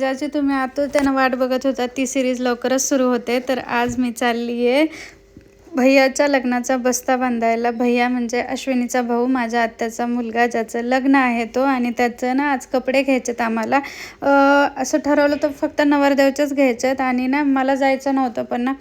ज्याची तुम्ही आतुरतेनं वाट बघत होता. ती सिरीज लवकरच सुरू होते. तर आज मी चालली आहे भैयाच्या लग्नाचा बस्ता बांधायला. भैया म्हणजे अश्विनीचा भाऊ माझ्या आत्याचा मुलगा ज्याचं लग्न आहे तो. आणि त्याचं ना आज कपडे घ्यायचेत आम्हाला. असं ठरवलं तर फक्त नवरदेवचेच घ्यायचे आहेत आणि ना मला जायचं नव्हतं पण ना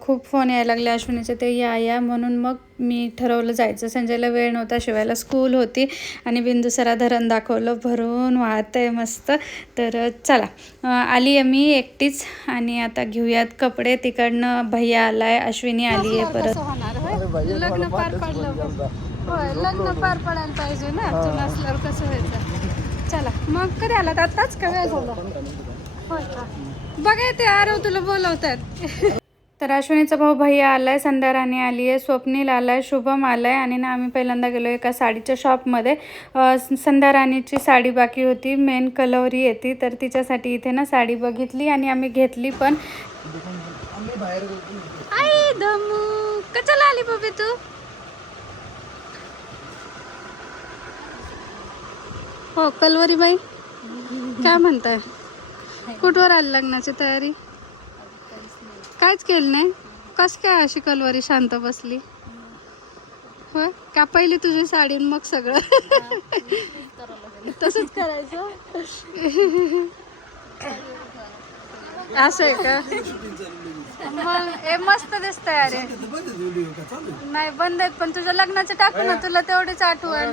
खूप फोन यायला लागले अश्विनीचे ते या या. म्हणून मग मी ठरवलं जायचं. संजयला वेळ नव्हता शिवायला स्कूल होती आणि बिंदुसरा धरण दाखवलं. भरून वाहत आहे मस्त. तर चला. अं, आली आहे मी एकटीच आणि आता घेऊयात कपडे. तिकडनं भैया आलाय अश्विनी आली आहे परत. लग्न पार पडलं. होय लग्न पार पडायला पाहिजे ना तू नसल्यावर कसं व्हायचं? चला मग कधी आलात? आताच का वेळ झाला? होय का? बघा ते आरव तुला बोलवतात. तर अश्विनीचा भाऊ भैया आलाय आहे संध्याराणी आली आहे स्वप्नील आलाय शुभम आलाय आणि ना आम्ही पहिल्यांदा गेलो एका साडीच्या शॉपमध्ये. संध्याराणीची साडी बाकी होती मेन कलवरी येते तर तिच्यासाठी इथे ना साडी बघितली आणि आम्ही घेतली पण. आई दमू. कशाला आली बबी तू? हो कलवरी बाई. काय म्हणताय? कुठवर आली लग्नाची तयारी? काहीच केलं नाही. कस काय अशी कलवारी शांत बसली? होय? का पहिली तुझी साडी आणि मग सगळं? तसंच करायचं. असं आहे का? मग हे मस्त दिसतंय अरे. नाही बंद आहेत पण तुझ्या लग्नाचं टाकू ना तुला तेवढीच आठवण.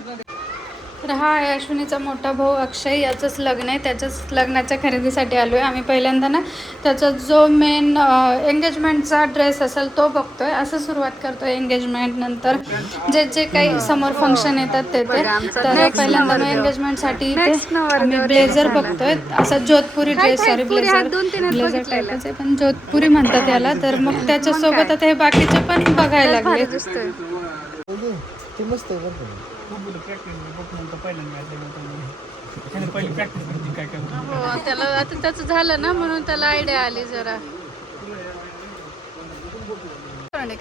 तर हा आहे अश्विनीचा मोठा भाऊ अक्षय. याचंच लग्न आहे. त्याच्याच लग्नाच्या खरेदीसाठी आलो आहे आम्ही पहिल्यांदा ना. त्याचा जो मेन एंगेजमेंटचा ड्रेस असेल तो बघतोय. असं सुरुवात करतोय एंगेजमेंट नंतर. जे जे काही समोर फंक्शन येतात ते ते. तर पहिल्यांदा मग एंगेजमेंटसाठी इथे आम्ही ब्लेझर बघतोय. असा Jodhpuri dress sorry blazer blazer टाईपच आहे पण जोधपुरी म्हणतात याला. तर मग त्याच्यासोबत आता हे बाकीचे पण बघायला लागले हो त्याला आता त्याचं झालं ना म्हणून त्याला आयडिया आली जरा.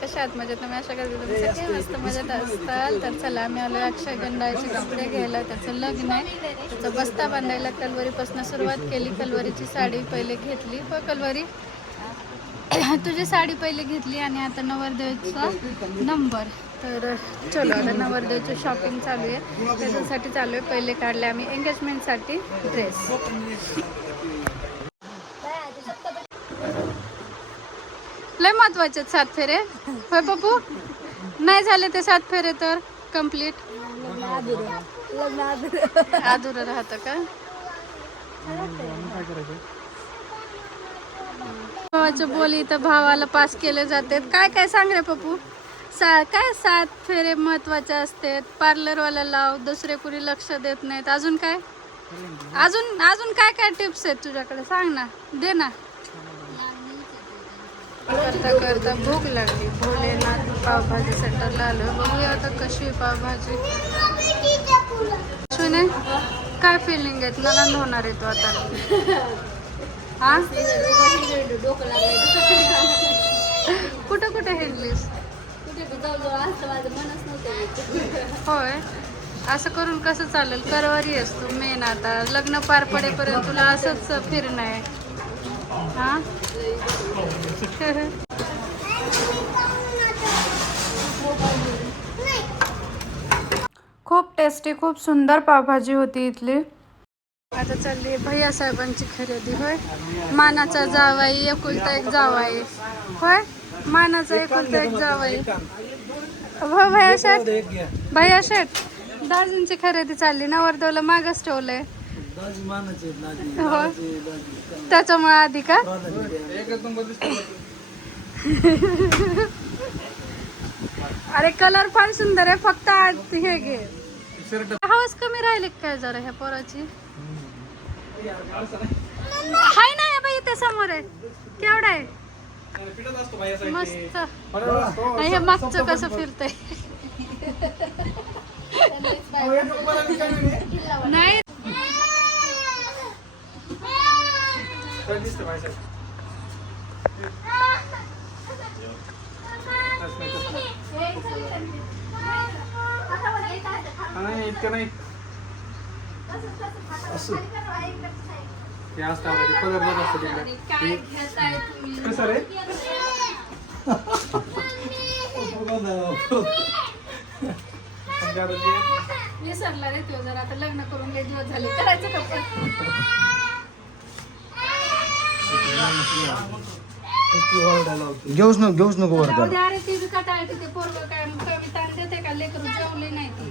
कशा आहात? मजेत मी अशा करते तुम्ही सगळे मस्त मजेत असताल. तर चला आम्ही आलो अक्षय गंडाचे कपडे घ्यायला. त्याचं लग्न आहे. त्याचा बस्ता बांधायला कलवरीपासून सुरुवात केली. कलवरीची साडी पहिले घेतली. व कलवरी? तुझी साडी पहिले घेतली आणि आता नवरदेवचा नंबर. तर चलो आता नवरदेवची शॉपिंग चालू आहे. त्याच्यासाठी चालू आहे. पहिले काढले आम्ही एंगेजमेंटसाठी ड्रेस लय महत्त्वाचे आहेत सात फेरे. होय पप्पू? नाही झाले ते सात फेरे तर कंप्लीट अधुरं राहतं का? भावाचे बोली तर भावाला पास केले जाते काय काय सांग रे पप्पू? सा काय सात फेरे महत्त्वाचे असतात? पार्लरवाला लाव दुसरे कुणी लक्ष देत नाहीत. अजून काय? अजून अजून काय काय टिप्स आहेत तुझ्याकडे? सांग ना. दे ना. करता करता भूक लागली. भोलेनाथ पावभाजी सेंटरला आलो. बघूया आता कशी पावभाजी. सुने काय फिलिंग आहेत नंद होणार आहे तो आता. हा? कुठं कुठे हिंडलीस होय. असं करून कसं चालेल? करवारी असतो मेन आता. लग्न पार पडेपर्यंत तुला असंच फिरणं आहे. हा? खूप टेस्टी खूप सुंदर पावभाजी होती इथली. आता चालली भैया साहेबांची खरेदी होय. मानाचा जावाई एकुलता एक जावाई होय? मानाचा एकुलता एक जावाई. हो भैया शेठ भैया दाजींची खरेदी चालली ना वर्धवला मागच ठेवलंय. हो. त्याच्यामुळे आधी का? अरे कलर फार सुंदर आहे फक्त आज हे घे. हवस कमी राहिले काय जरा ह्या पोराची? हाय ना या बाई इथे समोर आहे. केवढा आहे? मस्त. आणि हे मागचं कसं फिरतंय? नाही. नाही. इतकं नाही. ते असतं आता ते कलर बघ असतं आणि तिकडे काय घेताय तुम्ही? कसं रे? आता ते विसरला रे तो जर. आता लग्न करून लय दिवस झाले. करायचं घेऊच नको घेऊच नको वर जाऊ दे अरे ती बी कटाळते ते पोरग काय कमी ताण देते का? लेकरू जेवले नाही ती.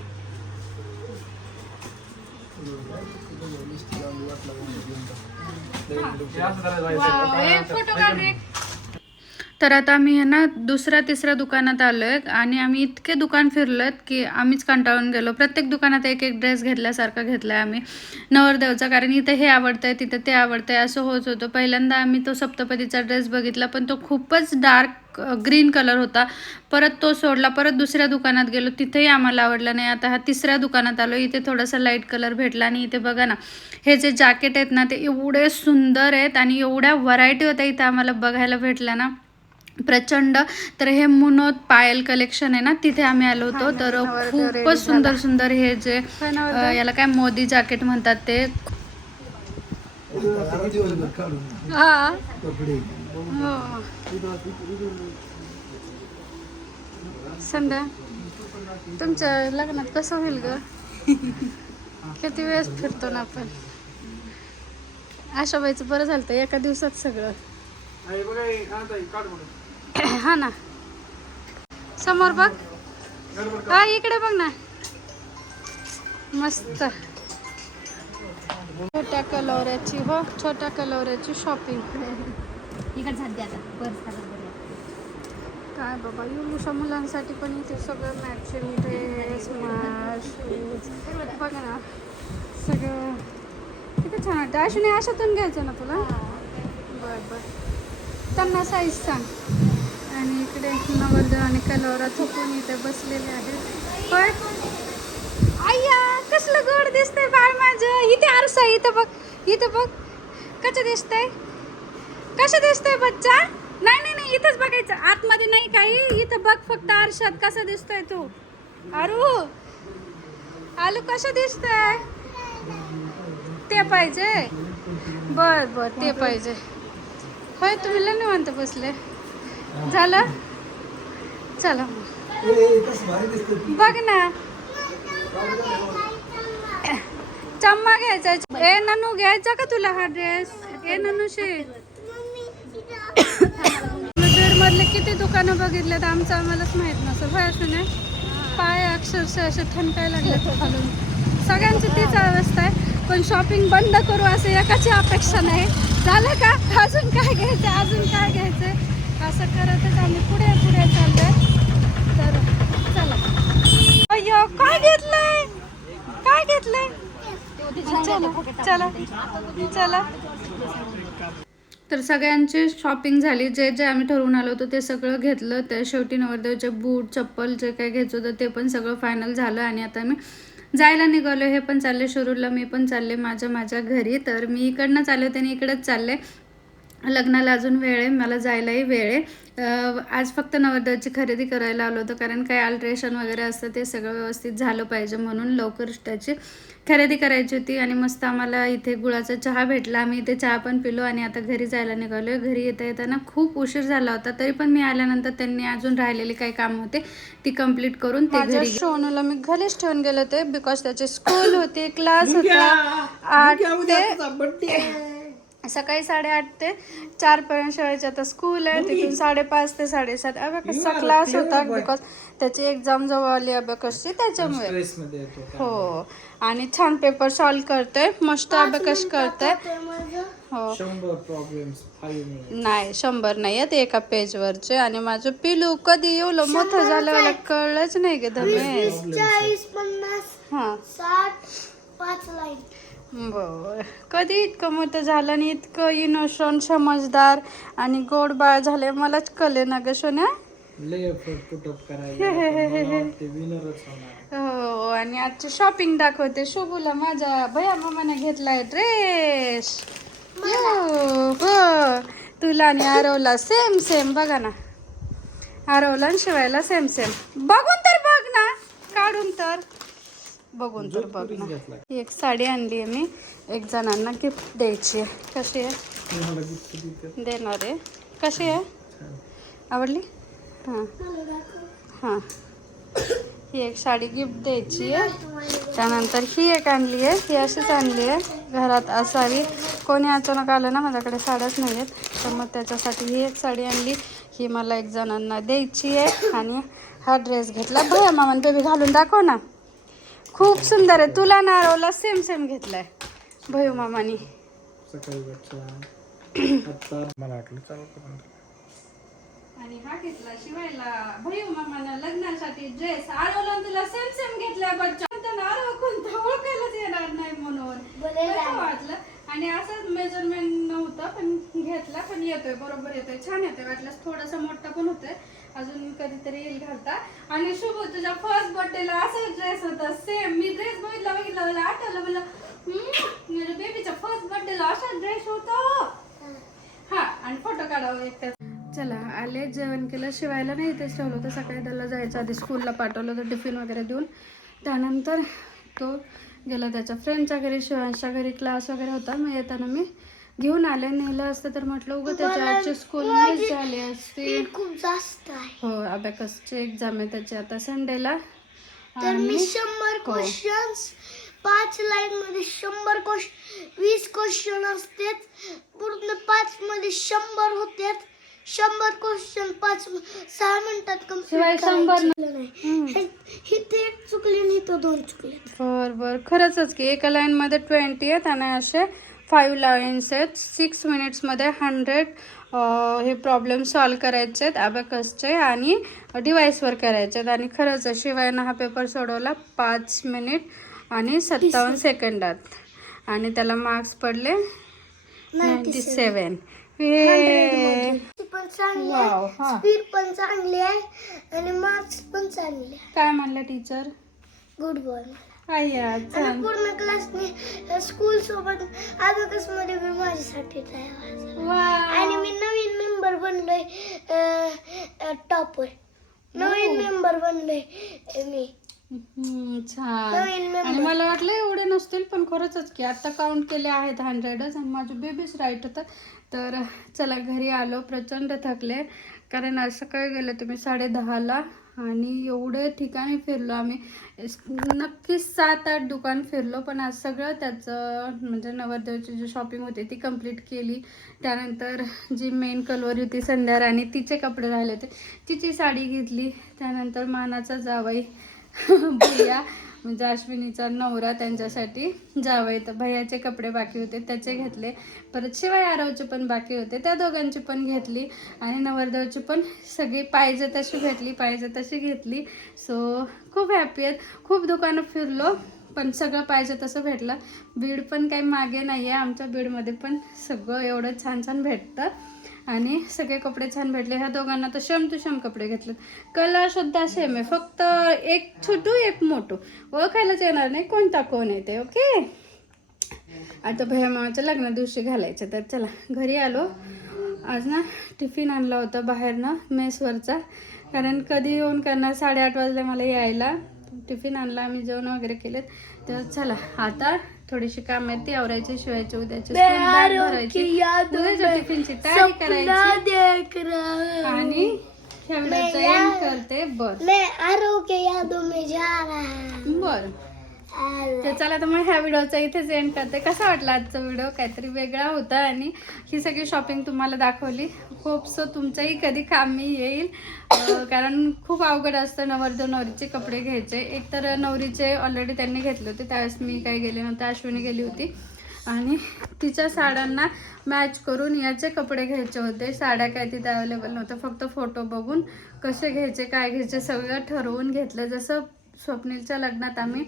तर आता आम्ही आहे ना दुसऱ्या तिसऱ्या दुकानात आलो आहे आणि आम्ही इतके दुकान फिरलोत की आम्हीच कंटाळून गेलो. प्रत्येक दुकानात एक एक ड्रेस घेतल्यासारखा घेतला आहे आम्ही. नवरदेवचा कारण इथं हे आवडतं आहे तिथं ते आवडतं आहे असं होत होतं. पहिल्यांदा आम्ही तो सप्तपदीचा ड्रेस बघितला पण तो खूपच डार्क ग्रीन कलर होता. परत तो सोडला परत दुसऱ्या दुकानात गेलो. तिथेही आम्हाला आवडला नाही. आता हा तिसऱ्या दुकानात आलो. इथे थोडासा लाइट कलर भेटला आणि इथे बघा ना हे जे जॅकेट आहेत ना ते एवढे सुंदर आहेत आणि एवढ्या व्हरायटी होत्या इथे आम्हाला बघायला भेटल्या ना. प्रचंड. तर हे मुनोत पायल कलेक्शन आहे ना तिथे आम्ही आलो होतो. तर खूपच सुंदर सुंदर हे जे याला काय मोदी जॅकेट म्हणतात ते. हा. हो. संध्या तुमच्या लग्नात कसं होईल ग? किती वेळेस फिरतो ना आपण? आशाबाईचं बरं झालं एका दिवसात सगळं. हे, हे हा ना. समोर बघ. हा इकडे बघ ना. मस्त. छोट्या कलवऱ्याची हो छोट्या कलवऱ्याची शॉपिंग काय बाबा युलूशा मुलांसाठी पण इथे सगळं मॅचिंग ड्रेस शूज बघ ना सगळं. किती छान वाटतं. अशा अशातून घ्यायचं ना तुला? बरं बरं. त्यांना साईज सांग. आणि इकडे नवरदेव आणि कलवरा थोपून इथे बसलेले आहेत. होय आय्या कसलं गोड दिसतंय बाळ माझं. इथे आरसा इथं बघ इथं बघ. कसं दिसतंय? कसं दिसतोय बच्चा? नाही नाही नाही इथंच बघायचं. आतमध्ये नाही काही. इथं बघ फक्त आरशात कसा दिसतोय तू. अरु आलू कसं दिसतंय? ते पाहिजे. बर बर ते पाहिजे. होय तुम्ही लय निवांत बसले. झालं? चला बघ ना. चम्मा घ्यायचा. ए ननू घ्यायचा का तुला हा ड्रेस ए ननूशी. किती दुकानं बघितलेत आमचं आम्हालाच माहीत नसेल होय नाही पाय अक्षरशः असे थंकाय लागले खालून. सगळ्यांची तीच अवस्था आहे. पण शॉपिंग बंद करू असं एकाची अपेक्षा नाही. झालं का? अजून काय घ्यायचं? अजून काय घ्यायचं? असं करतच आम्ही पुढे पुढे चाललोय. तर चला. अय्यो काय घेतलंय? काय घेतलंय? चला चला चला. तर सगळ्यांची शॉपिंग झाली. जे जे आम्ही ठरवून आलो होतो ते सगळं घेतलं. त्या शेवटी नवरदेवचे बूट चप्पल जे काही घ्यायचं होतं ते पण सगळं फायनल झालं आणि आता मी जायला निघालो. हे पण चालले शुरूला मी पण चालले माझ्या माझ्या घरी. तर मी इकडनं चालले होते आणि इकडंच चालले. लग्नाला अजून वेळ आहे. मला जायलाही वेळ आहे. आज फक्त नवरदेवाची खरेदी करायला आलो होतो कारण काय अल्ट्रेशन वगैरे असतं ते सगळं व्यवस्थित झालं पाहिजे म्हणून लवकर त्याची खरेदी करायची होती आणि मस्त आम्हाला इथे गुळाचा चहा भेटला. आम्ही इथे चहा पण पिलो आणि आता घरी जायला निघालो घरी येता येताना खूप उशीर झाला होता तरी पण मी आल्यानंतर त्यांनी अजून राहिलेली काही काम होते ती कंप्लीट करून ते घरी शोनूला मी घरीच ठेवून गेले होते बिकॉज त्याची स्कूल होती क्लास होता. आठ ते सकाळी साडेआठ ते चार पर्यंत शाळेची आता स्कूल आहे तिथून साडेपाच ते साडेसात. अबॅकसचा क्लास होता बिकॉज त्याची एक्झाम जवळ आली अबॅकसची त्याच्यामुळे. स्ट्रेस मध्ये येतो हो. आणि छान पेपर सॉल्व करतोय मस्त अबॅकस करतोय. हो. नाही शंभर नाही आहेत एका पेजवरचे आणि माझं पिलू कधी एवढं मोठं झालं मला कळलंच नाही ग धमेश चाळीस पन्नास हा. साठ पाच लाईन. बर. कधी इतकं मोठं झालं आणि इतकं इनोशन समजदार आणि गोड बाळ झाले मलाच कळे ना ग सोन्या? हो आणि आजची शॉपिंग दाखवते. शुभूला माझ्या भया मामाने घेतलाय ड्रेस हो तुला आणि आरवला सेम सेम बघा ना. आरवला आणि शिवायला सेम सेम बघून तर बघ ना. काढून तर. बघून तर बघ ना. ही एक साडी आणली आहे मी एक जणांना गिफ्ट द्यायची आहे. कशी आहे. देणार आहे. कशी आहे? आवडली? हां. हां. ही एक साडी गिफ्ट द्यायची आहे. त्यानंतर ही एक आणली आहे. ही अशीच आणली आहे. घरात असावी. कोणी अचानक आलं ना माझ्याकडे साड्याच नाही आहेत. तर मग त्याच्यासाठी ही एक साडी आणली. ही मला एक जणांना द्यायची आहे. आणि हा ड्रेस घेतला. भया मामान बेबी घालून दाखव ना. खूप सुंदर आहे. तुला नारवला सेम सेम घेतलाय. भयू मामानी. सकाळी बच्चा आता मला वाटलं चालू करून आणि हा घेतला शिवायला. भयू मामाला लग्नासाठी ड्रेस आरवला तुला सेम सेम घेतलाय बच्चा त्यांना आरव कोणता ओळखायलाच येणार नाही म्हणून. वाटलं? आणि असंच मेजरमेंट नव्हतं पण घेतला पण येतोय. बरोबर येतोय. छान येतोय. वाटलं थोडासा मोठा पण होतोय. अजून कधीतरी येईल घालता आणि शुभ तुझ्या फर्स्ट बर्थडेला असाच ड्रेस होता. सेम मी ड्रेस बघितला बघितला मला आठवलं मला माझ्या बेबीच्या फर्स्ट बर्थडेला असा ड्रेस होता. हा आणि फोटो काढावं एक चला आले जेवण केलं शिवायला नाही इथेच ठेवलं होतं. सकाळी त्याला जायचं आधी स्कूलला पाठवलं होतं टिफिन वगैरे देऊन. त्यानंतर तो गेला त्याच्या फ्रेंडच्या घरी शिवांशच्या घरी क्लास वगैरे होता. मग येताना मी घेऊन आले नेलं असतं तर म्हटलं उगं त्याच्या आजची स्कूल मिस झाली असती. खूप जास्त आहे. हो अबॅकसची एक्झाम आहे त्याची आता संडेला तर मी शंभर क्वेश्चन्स पाच लाईन मध्ये शंभर क्वेश्चन वीस क्वेश्चन असतात. पूर्ण पाच मध्ये शंभर होतात. शंभर क्वेश्चन पाच सहा मिनिटात शिवाय शंभर कंप्लीट इथे एक चुकले आणि इथं दोन चुकले. बर बर. खरंच की एका लाईनमध्ये ट्वेंटी आहेत आणि असे फाईव्ह लाईन्स आहेत. सिक्स मिनिट्समध्ये हंड्रेड हे प्रॉब्लेम सॉल्व करायचे आहेत अबॅकसचे आणि डिवाईसवर करायचे आहेत. आणि खरंच शिवायनं हा पेपर सोडवला पाच मिनिट आणि सत्तावन्न सेकंदात. आणि त्याला मार्क्स पडले नाईन्टी सेवन. स्पीड पण चांगली आहे. आणि मार्क्स पण चांगले काय म्हणलं टीचर गुड बॉय आणि पूर्ण क्लासने स्कूल सोबत अबॅकसमध्ये मी माझ्यासाठी तयार आणि मी नवीन मेंबर बनलोय टॉपर नवीन मेंबर बनलोय मी. छान. आणि मला वाटलं एवढे नसतील पण खरंच की आता काउंट केले आहेत हंड्रेडच आणि माझं बेबीच राईट होतं तर चला घरी आलो प्रचंड थकले. कारण आज सकाळी गेले तुम्ही साडे दहाला. आणि एवढे ठिकाणी फिरलो आम्ही. नक्कीच सात आठ दुकान फिरलो पण आज सगळं त्याचं म्हणजे नवरदेवची जी शॉपिंग होती ती कंप्लीट केली. त्यानंतर जी मेन कलवरी होती संध्या राणी तिचे कपडे राहिले होते. तिची साडी घेतली. त्यानंतर मानाचा जावई भैया म्हणजे अश्विनीचा नवरा त्यांच्यासाठी जावं तर भैयाचे कपडे बाकी होते त्याचे घेतले. परत शिवाय आरवचे पण बाकी होते त्या दोघांची पण घेतली. आणि नवरदेवची पण सगळी पाहिजे तशी भेटली पाहिजे तशी घेतली. सो खूप हॅपी आहेत. खूप दुकानं फिरलो पण सगळं पाहिजे तसं भेटलं. बीड पण काही मागे नाही आहे आमच्या बीडमध्ये पण सगळं एवढं छान छान भेटतं. आणि सगळे कपडे छान भेटले. ह्या दोघांना तर शम टू शम कपडे घेतलेत. कलर सुद्धा सेम आहे. फक्त एक छोटू एक मोठू ओळखायलाच येणार नाही कोणता कोण आहे ते ओके? आता भैया मामाच्या लग्ना दिवशी घालायचं तर चला घरी आलो. आज ना टिफिन आणला होता बाहेरनं मेसवरचा. कारण कधी येऊन करणार? साडेआठ वाजले मला यायला. टिफिन आणला आम्ही जेवण वगैरे केलेत. तर चला आता थोडीशी काम आहेत ती आवरायची शिवायची उद्याची टिफिनची तयारी करायची. आणि करते. बर. मैं आरव के यादों में जा रहा हूँ. बर. तर चला तर मग ह्या व्हिडिओचा इथेच एंड करते. कसा वाटला आजचा व्हिडिओ? काहीतरी वेगळा होता आणि ही सगळी शॉपिंग तुम्हाला दाखवली. होप सो तुमचंही कधी कामी येईल. कारण खूप अवघड असतं नवरदेव नवरीचे कपडे घ्यायचे. एक तर नवरीचे ऑलरेडी त्यांनी घेतले होते त्यावेळेस मी काही गेले नव्हते अश्विनी गेली होती. आणि तिच्या साड्यांना मॅच करून याचे कपडे घ्यायचे होते. साड्या काय तिथे अवेलेबल नव्हत्या फक्त फोटो बघून कसे घ्यायचे काय घ्यायचे सगळं ठरवून घेतलं. जसं स्वप्नीलच्या लग्नात आम्ही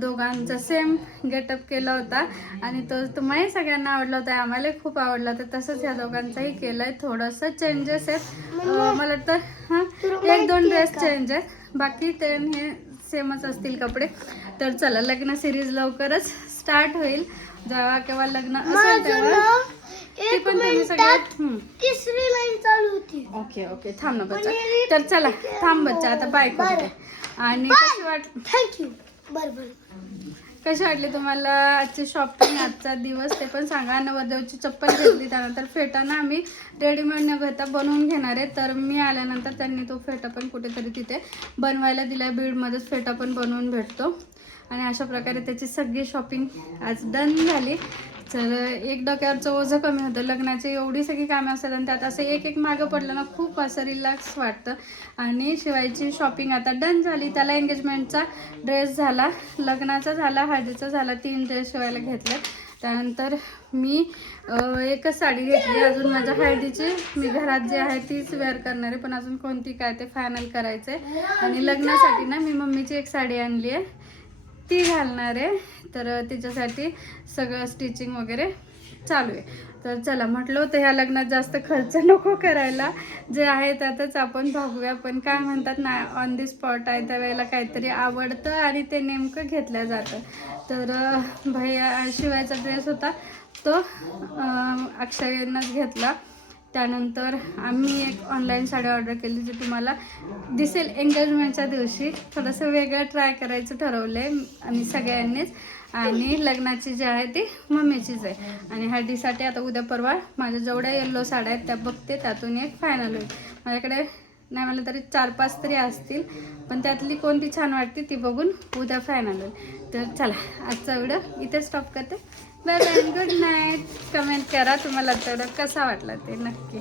दोघांचा सेम गेटअप केला होता. आणि तो तुम्हाही सगळ्यांना आवडला होता आम्हाला खूप आवडला होता. तसंच ह्या दोघांचाही केलं आहे थोडंसं चेंजेस आहेत. मला वाटतं हां एक दोन ड्रेस चेंज आहेत. बाकी ते हे सेमच असतील कपडे. तर चला लग्न सिरीज लवकरच स्टार्ट होईल. जेव्हा केव्हा लग्न असेल तेव्हा. ती एक पण तुम्ही मिनिटात सगळ्यात. तिसरी लाईन चालू होती. Okay okay. थांब ना बच्चा. तर चला थांब बच्चा. आता बाय करते. आणि कशी वाट थँक्यू बरं बरं. कशी तुम्हाला आजची शॉपिंग आजचा दिवस? ते पण सांगा. नवरदेवची चप्पल घेतली त्यानंतर फेटा ना आम्ही रेडीमेड न घेता बनवून घेणार आहे. तर मी आल्यानंतर त्यांनी तो फेटा पण कुठेतरी तिथे बनवायला दिला बीडमध्येच फेटा पण बनवून भेटतो. आणि अशा प्रकारे त्याची सगळी शॉपिंग आज डन झाली. तर एक डोक्यावरचं ओझं कमी होतं लग्नाची एवढी सगळी कामं असतात आणि त्यात असं एक एक मागं पडलं ना खूप असं रिलॅक्स वाटतं. आणि शिवायची शॉपिंग आता डन झाली. त्याला एंगेजमेंटचा ड्रेस झाला लग्नाचा झाला हळदीचा झाला तीन ड्रेस शिवायला घेतले त्यानंतर मी एकच साडी घेतली. अजून माझ्या हळदीची. मी घरात जी आहे तीच वेअर करणार. आहे पण अजून कोणती काय ते फायनल करायचं आहे आणि लग्नासाठी ना मी मम्मीची एक साडी आणली आहे. ती घालणार आहे. तर तिच्यासाठी सगळं स्टिचिंग वगैरे चालू आहे. तर चला म्हटलं होतं ह्या लग्नात जास्त खर्च नको करायला. जे आहे त्यातच आपण भागूया. पण काय म्हणतात ना ऑन दी स्पॉट आहे त्या वेळेला काहीतरी आवडतं आणि ते नेमकं घेतलं जातं. तर भैया शिवायचा ड्रेस होता. तो अं, अक्षयनंच घेतला. त्यानंतर आम्ही एक ऑनलाईन साडी ऑर्डर केली जी तुम्हाला दिसेल एंगेजमेंटच्या दिवशी. थोडंसं वेगळं ट्राय करायचं ठरवलं आहे आम्ही सगळ्यांनीच. आणि लग्नाची जी आहे ती मम्मीचीच आहे. आणि हळदीसाठी आता उद्या परवा माझ्या जेवढ्या येल्लो साड्या आहेत त्या बघते त्यातून एक फायनल होईल. माझ्याकडे नाही मला तरी चार पाच तरी असतील पण त्यातली कोणती छान वाटते ती बघून उद्या फायनल होईल. तर चला आजचा व्हिडिओ इथे स्टॉप करते. Bye bye good night comment करा तुम्हाला तेवढं कसा वाटला ते नक्की.